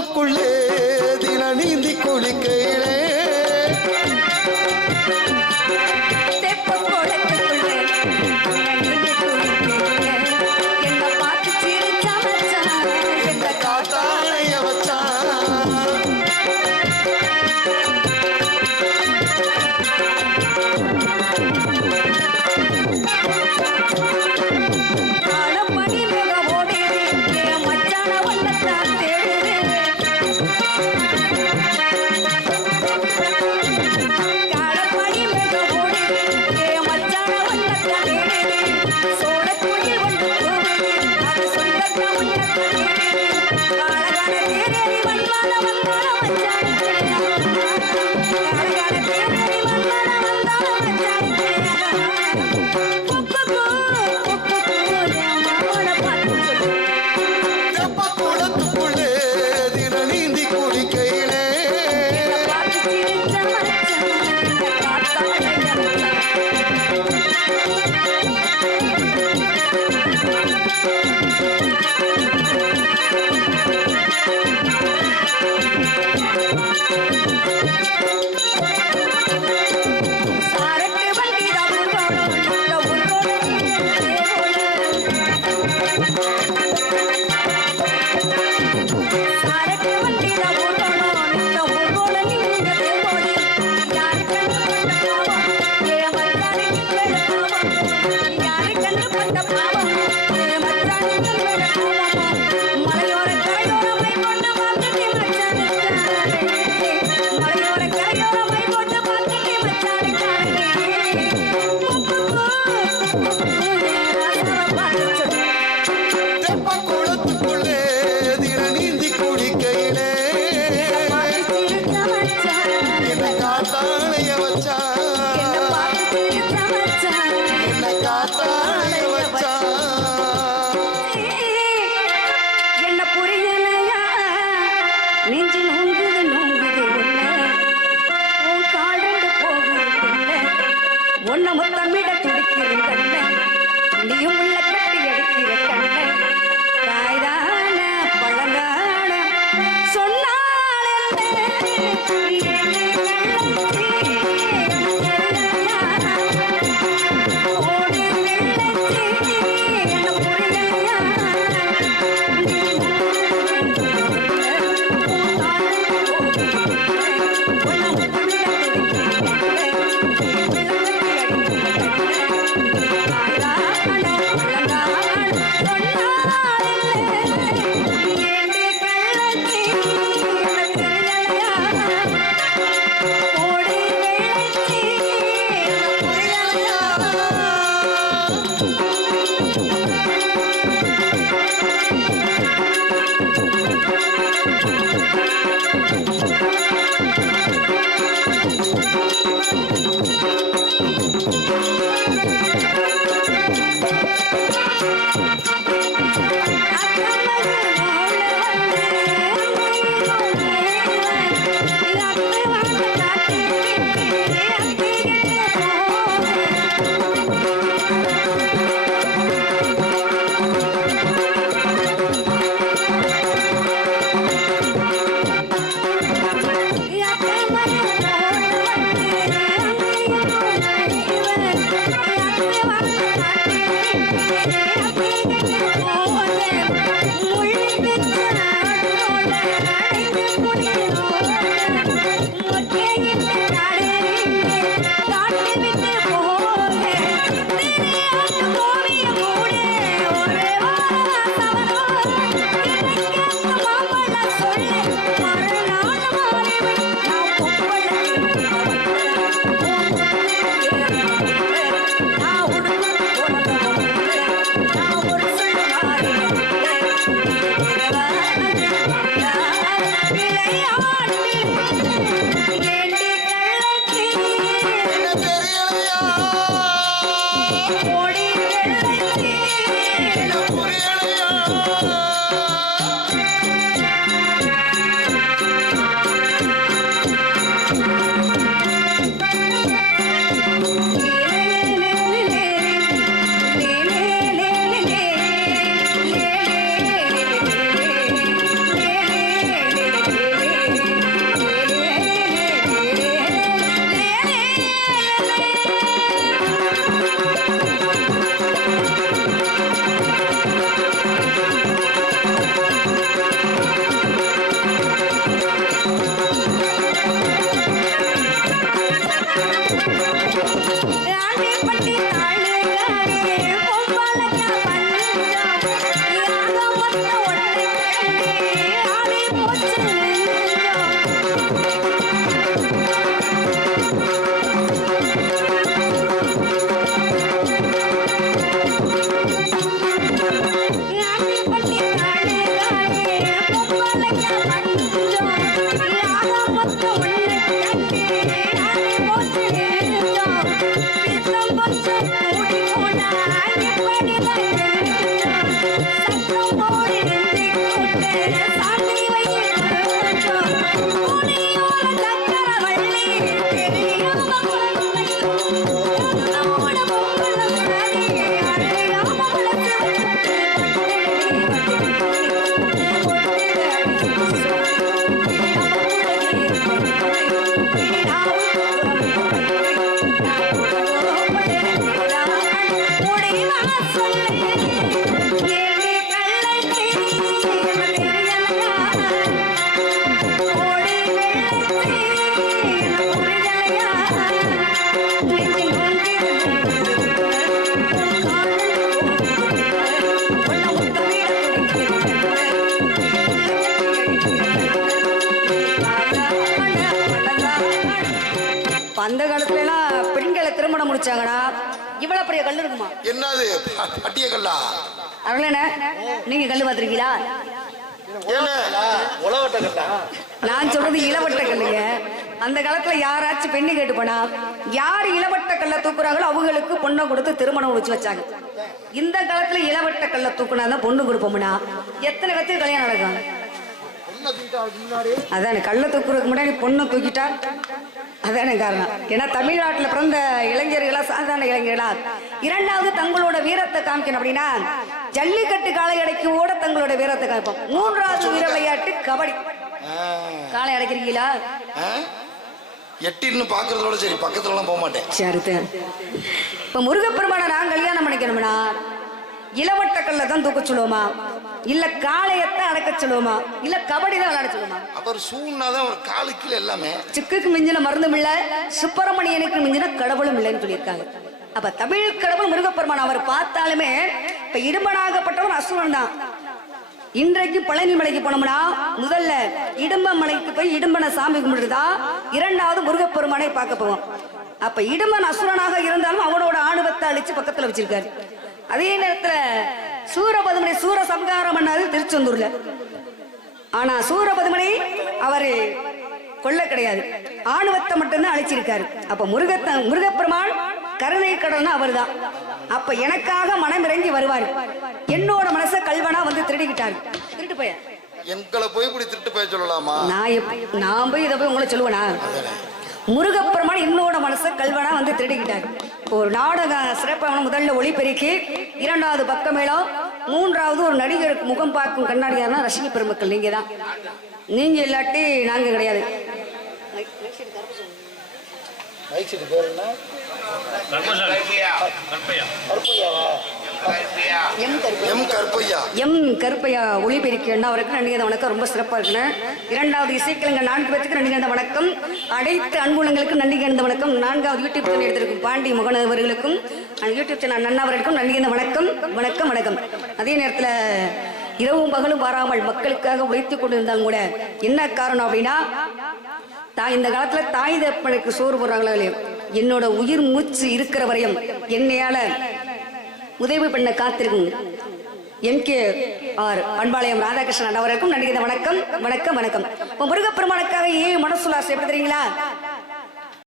குளத்துக்குள்ளே தின நீந்தி குளிக்கையிலே அந்த காலத்துல எல்லாம் பெண்களை திருமணம் முடிச்சாங்கடா இவ்வளவு பெரிய கல்லு இருக்குமா? என்னது பட்டிய கல்லா? அவங்களே நீங்க கல்லு பாத்திருக்கீங்களா? நான் சொல்றது இளவட்ட கல்லுங்க. அந்த காலத்துல யாராச்சும் பெண்ணு கேட்டு போனா யார் இளவட்ட கல்ல தூக்குறாங்களோ அவங்களுக்கு பொண்ணை கொடுத்து திருமணம் முடிச்சு வச்சாங்க. இந்த காலத்துல இளவட்ட கல்ல தூக்குனாதான் பொண்ணு கொடுப்போம்னா எத்தனை பேருக்கு கல்யாணம் நடக்கும்? அதானே கல்ல தூக்குறதுக்கு முன்னாடி பொண்ணை தூக்கிட்டா அதானே காரணம். ஏன்னா தமிழ்நாட்டில் பிறந்த இளைஞர்களா சாதாரண இளைஞர்களா இரண்டாவது தங்களோட வீரத்தை காமிக்கணும் அப்படின்னா ஜல்லிக்கட்டு காளை அடைக்கு ஓட தங்களோட வீரத்தை காமிப்போம். மூன்றாவது வீர விளையாட்டு கபடி. காளை அடைக்கிறீங்களா? எட்டின்னு பாக்குறதோட சரி, பக்கத்துல எல்லாம் போக மாட்டேன். சரி, இப்ப முருகப்பெருமான நான் கல்யாணம் பண்ணிக்கணும்னா இளவட்ட கல்ல தான் தூக்க சொல்லுவோமா, இல்ல காளையத்தை அடக்க சொல்லுவோமா, இல்ல கபடி தான் விளையாட சொல்லுவோமா? அவர் சூழ்நாதான் ஒரு காலுக்குள்ள எல்லாமே. சிக்குக்கு மிஞ்சின மருந்தும் இல்ல, சுப்பிரமணியனுக்கு மிஞ்சின கடவுளும் இல்லைன்னு சொல்லியிருக்காங்க. அப்ப தமிழ் கடவுள் முருகப்பெருமான் அவர் பார்த்தாலுமே இப்ப இடும்பனாகப்பட்டவர் அசுரன் தான். இன்றைக்கு பழனி மலைக்கு போனோம்னா முதல்ல இடும்ப மலைக்கு போய் இடும்பனை சாமி கும்பிடுறதா, இரண்டாவது முருகப்பெருமானை பார்க்க போவோம். அப்ப இடும்பன் அசுரனாக இருந்தாலும் அவனோட ஆணுவத்தை அழிச்சு பக்கத்துல வச்சிருக்காரு. அதே நேரத்துல சூரபதுமனை சூர சம்ஹாரம் பண்ணாது திருச்செந்தூர்ல. ஆனா சூரபதுமனை அவரு கொல்ல கிடையாது, ஆணுவத்தை மட்டும்தான் அழிச்சிருக்காரு. அப்ப முருகப்பெருமான் கருணை கடல்னா அவர் தான். அப்ப எனக்காக மனம் இறங்கி வருவாரு. என்னோட மனசை கல்வனா வந்து திருடிக்கிட்டாரு. திருட்டு போய எங்களை போய் இப்படி திருட்டு போய் சொல்லலாமா? நான் போய் இதை போய் உங்களை சொல்லுவேனா? முருகப்பெருமான் என்னோட மனசை கல்வனா வந்து திருடிக்கிட்டாரு. ஒரு நாடக சிறப்பான முதல்ல ஒளிபெருக்கி, இரண்டாவது பக்கமேளம், மூன்றாவது ஒரு நடிகருக்கு முகம் பார்க்கும் கண்ணாடியார்னா ரசிக பெருமக்கள் நீங்க தான். நீங்க இல்லாட்டி நாங்க கிடையாது. எம் கருப்பையா ஒளிபெருக்கி அவருக்கு நன்றி வணக்கம். ரொம்ப சிறப்பா இருக்குன்னு. இரண்டாவது இசைக்கலைஞர் 4 பேருக்கு நன்றி கண்ட வணக்கம். அனைத்து அன்புலங்களுக்கு நன்றி கண்ட வணக்கம். நான்காவது யூடியூப் சேனல் எடுத்திருக்கும் பாண்டி முகன் அவர்களுக்கும் யூடியூப் சேனல் நன்னாவர்களுக்கும் நன்றி கண்ட வணக்கம். வணக்கம் வணக்கம். அதே நேரத்தில் இரவும் பகலும் வராமல் மக்களுக்காக உழைத்துக் கொண்டிருந்தாலும் கூட என்ன காரணம் அப்படின்னா, இந்த காலத்துல தாய் தப்பனுக்கு சோறு போடுறாங்களோ இல்லையோ, என்னோட உயிர் மூச்சு இருக்கிற வரையும் என்னையால உதவி பண்ண காத்திருக்கும் MKR அன்பாளையம் ராதாகிருஷ்ணன் அவருக்கும் நன்றி வணக்கம். வணக்கம் வணக்கம். முருகப்பெருமானுக்காக மனசுல எப்படி தெரியுங்களா?